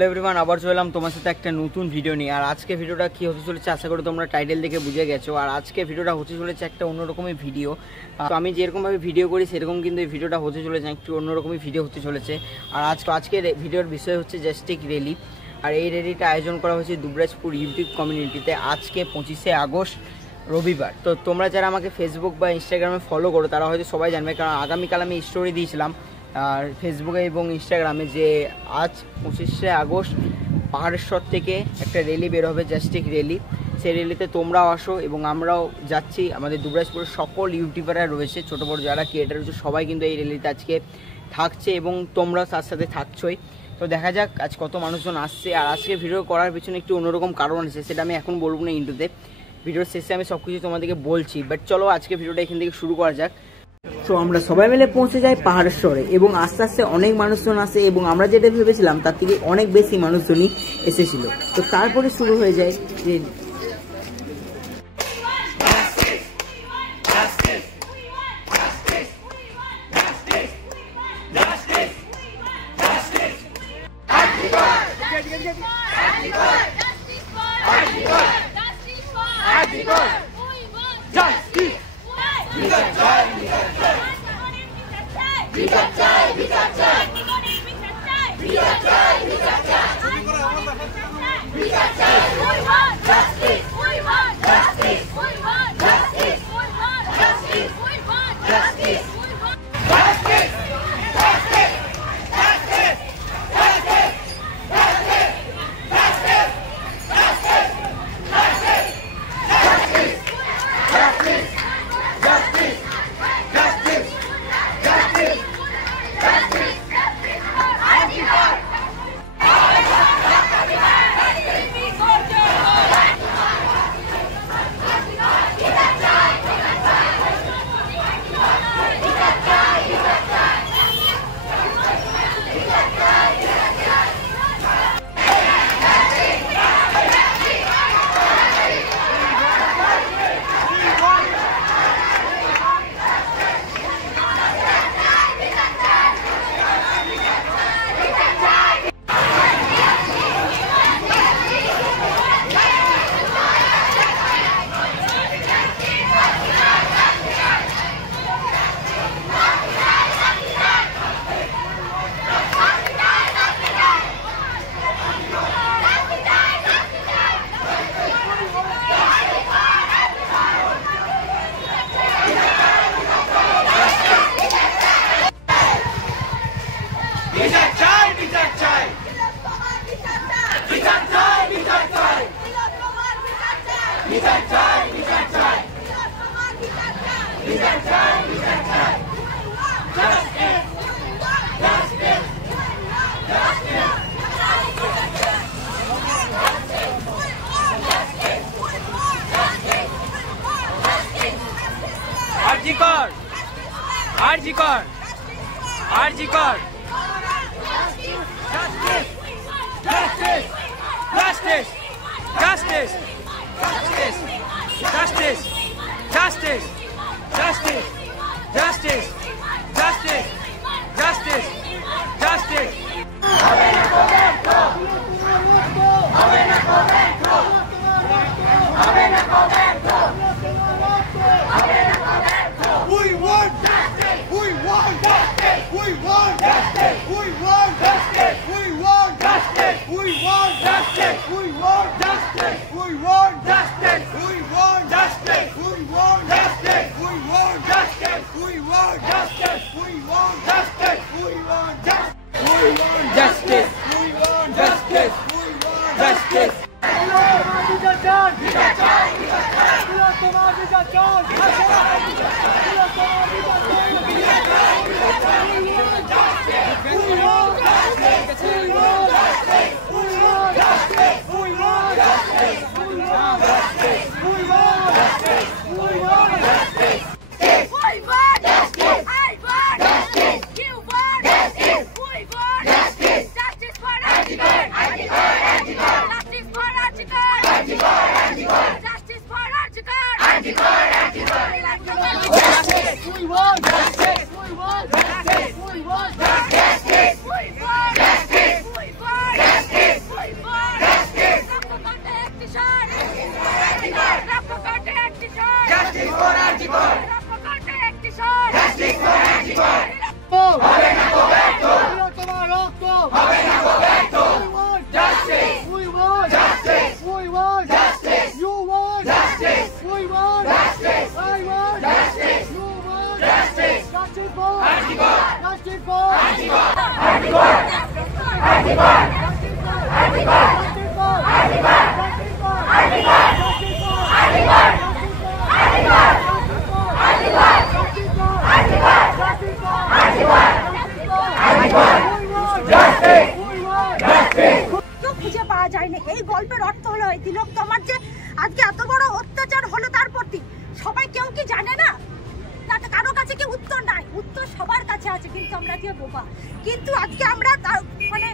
Hello everyone, আবার চলে এলাম তোমার সাথে একটা নতুন ভিডিও নিয়ে। আর আজকে ভিডিওটা কি হতে চলেছে আশা করি তোমরা টাইটেল দেখে বুঝে গেছো। আর আজকে ভিডিওটা হতে চলেছে একটা অন্যরকমই ভিডিও। তো আমি যেরকমভাবে ভিডিও করি সেরকম কিন্তু এই ভিডিওটা হতে চলেছে একটু অন্যরকমই ভিডিও হতে চলেছে। আর আজকের ভিডিওর বিষয় হচ্ছে জাস্টিক র্যালি। আর এই র্যালিটা আয়োজন করা হয়েছে দুবরাজপুর ইউটিউব কমিউনিটিতে আজকে 25শে আগস্ট রবিবার। তো তোমরা যারা আমাকে ফেসবুক বা ইনস্টাগ্রামে ফলো করো তারা হয়তো সবাই জানবে, কারণ আগামীকাল আমি স্টোরি দিয়েছিলাম আর ফেসবুকে এবং ইনস্টাগ্রামে যে আজ 25শে আগস্ট পাহাড়েশ্বর থেকে একটা র্যালি বের হবে, জাস্টিক র্যালি। সেই র্যালিতে তোমরাও আসো এবং আমরাও যাচ্ছি। আমাদের দুবরাজপুরের সকল ইউটিউবাররা রয়েছে, ছোটো বড়ো যারা ক্রিয়েটার রয়েছে সবাই কিন্তু এই র্যালিতে আজকে থাকছে এবং তোমরাও তার সাথে থাকছোই। তো দেখা যাক আজ কত মানুষজন আসছে। আর আজকে ভিডিও করার পিছনে একটু অন্যরকম কারণ আছে, সেটা আমি এখন বলবো না ইন্টুতে, ভিডিওর শেষে আমি সব কিছু তোমাদেরকে বলছি। বাট চলো আজকে ভিডিওটা এখান থেকে শুরু করা যাক। তো আমরা সবাই মিলে পৌঁছে যাই পাহাড়েশ্বরে এবং আস্তে আস্তে অনেক মানুষজন আসে এবং আমরা যেটা ভেবেছিলাম তার থেকে অনেক বেশি মানুষজনই এসেছিল। তো তারপরে শুরু হয়ে যায় যে We want justice! We want justice! We want justice! খুঁজে পাওয়া যায়নি। এই গল্পের অর্থ হলো তিলক তোমার যে আজকে এত বড় অত্যাচার হলো তার প্রতি সবাই কেউ কি জানে না? তাতে কারো কাছে কি উত্তর নাই? উত্তর সবার কাছে আছে, কিন্তু আমরা কি বোবা? কিন্তু আজকে আমরা মানে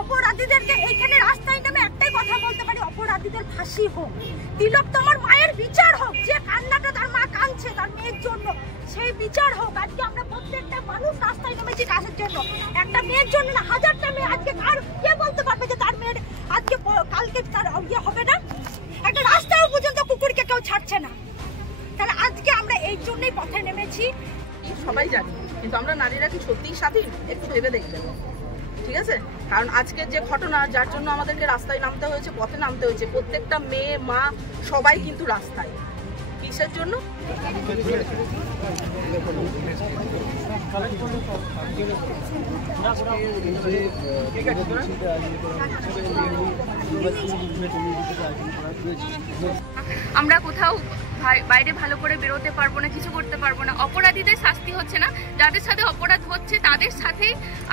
অপরাধীদেরকে এইখানে রাস্তায় নেমে একটাই কথা বলতে পারি, অপরাধীদের ফাঁসি হোক, তিলক তোমার মায়ের বিচার হোক। যে কান্নাটা তার মা কাঁদছে তার মেয়ের জন্য, সেই বিচার হোক। আজকে আমরা প্রত্যেকটা মানুষ রাস্তায় নেমেছি কাজের জন্য, একটা মেয়ের জন্য না, হাজারটা মেয়ে। আজকে কার কে বলতে পারবে যে তার মেয়ের আজকে কালকে তার ইয়ে হবে না? একটা রাস্তায় পর্যন্ত কুকুরকে কেউ ছাড়ছে না। তাহলে আজকে আমরা এই জন্যই পথে নেমেছি। সবাই জানি, কিন্তু আমরা নারীরা কি সত্যিই স্বাধীন? একটু ভেবে দেখবেন, ঠিক আছে? কারণ আজকের যে ঘটনা, যার জন্য আমাদেরকে রাস্তায় নামতে হয়েছে, পথে নামতে হয়েছে, প্রত্যেকটা মেয়ে মা সবাই কিন্তু রাস্তায়। কিসের জন্য? আমরা কোথাও বাইরে ভালো করে বেরোতে পারবো না, কিছু করতে পারবো না। অপরাধীদের শাস্তি হচ্ছে না, যাদের সাথে অপরাধ হচ্ছে তাদের সাথে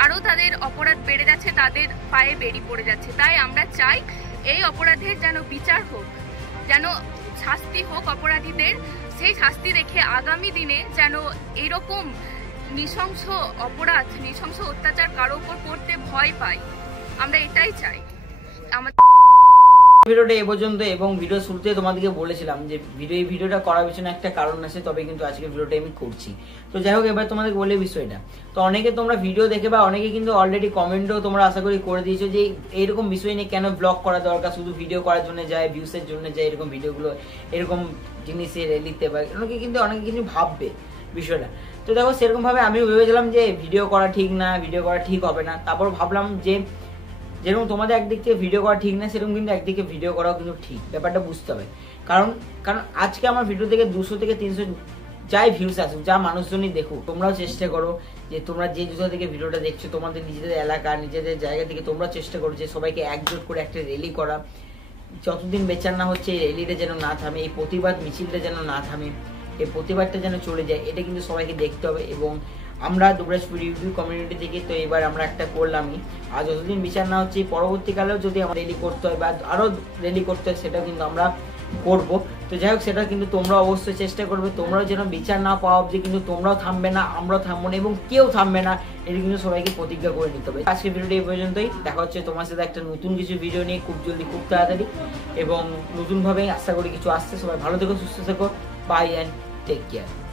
আরো তাদের অপরাধ বেড়ে যাচ্ছে, তাদের পায়ে বেড়ি পড়ে যাচ্ছে। তাই আমরা চাই এই অপরাধের যেন বিচার হোক, যেন শাস্তি হোক অপরাধীদের। সেই শাস্তি দেখে আগামী দিনে যেন এরকম নৃশংস অপরাধ, নৃশংস অত্যাচার কারো উপর করতে ভয় পায়। আমরা এটাই চাই। আমাদের ভিডিওটা এ পর্যন্ত, এবং ভিডিও শুরুতে তোমাদেরকে বলেছিলাম যে এই ভিডিওটা করার পিছনে একটা কারণ আছে, তবে কিন্তু আজকে ভিডিওটা আমি করছি। তো যাই হোক, এবার তোমাদের বলে বিষয়টা, তো অনেকে তোমরা ভিডিও দেখে বা অনেকে কিন্তু অলরেডি কমেন্টও তোমরা আশা করি করে দিয়েছো যে এইরকম বিষয় নিয়ে কেন ব্লগ করা দরকার, শুধু ভিডিও করার জন্য যায়, ভিউসের জন্য যায়, এরকম ভিডিওগুলো এরকম জিনিসের লিখতে পারে, অনেকে কিছু ভাববে বিষয়টা। তো দেখো, সেরকম ভাবে আমিও ভেবেছিলাম যে ভিডিও করা ঠিক না, ভিডিও করা ঠিক হবে না। তারপর ভাবলাম যে যেরকম তোমাদের একদিক থেকে ভিডিও করা ঠিক না, সেরকম কিন্তু একদিকে ভিডিও করাও কিন্তু ঠিক। ব্যাপারটা বুঝতে হবে, কারণ আজকে আমার ভিডিও থেকে 200 থেকে 300 যাই ভিউস আসুক, যা মানুষজনই দেখুক, তোমরাও চেষ্টা করো যে তোমরা যে কোথা থেকে ভিডিওটা দেখছো, তোমাদের নিজেদের এলাকা, নিজেদের জায়গা থেকে তোমরা চেষ্টা করো যে সবাইকে একজোট করে একটা র্যালি করা। যতদিন বেচার না হচ্ছে এই র্যালিটা যেন না থামে, এই প্রতিবাদ মিছিলটা যেন না থামে, এই প্রতিবাদটা যেন চলে যায়, এটা কিন্তু সবাইকে দেখতে হবে। এবং আমরা দুবরাজপুর ইউটিউব কমিউনিটি থেকে তো এবার আমরা একটা করলামই, আর যতদিন বিচার না হচ্ছে পরবর্তীকালেও যদি আমরা র্যালি করতে হয় বা আরও র্যালি করতে হয়, সেটাও কিন্তু আমরা করব। তো যাই হোক, সেটা কিন্তু তোমরা অবশ্যই চেষ্টা করবে, তোমরাও যেন বিচার না পাওয়া অবধি কিন্তু তোমরাও থামবে না, আমরাও থামবো না, এবং কেউ থামবে না, এটা কিন্তু সবাইকে প্রতিজ্ঞা করে নিতে হবে। আজকে ভিডিওটা এই পর্যন্তই, দেখা হচ্ছে তোমার সাথে একটা নতুন কিছু ভিডিও নিয়ে খুব জলদি, খুব তাড়াতাড়ি, এবং নতুনভাবে আশা করি কিছু আসছে। সবাই ভালো থেকো, সুস্থ থেকো, বাই অ্যান্ড টেক কেয়ার।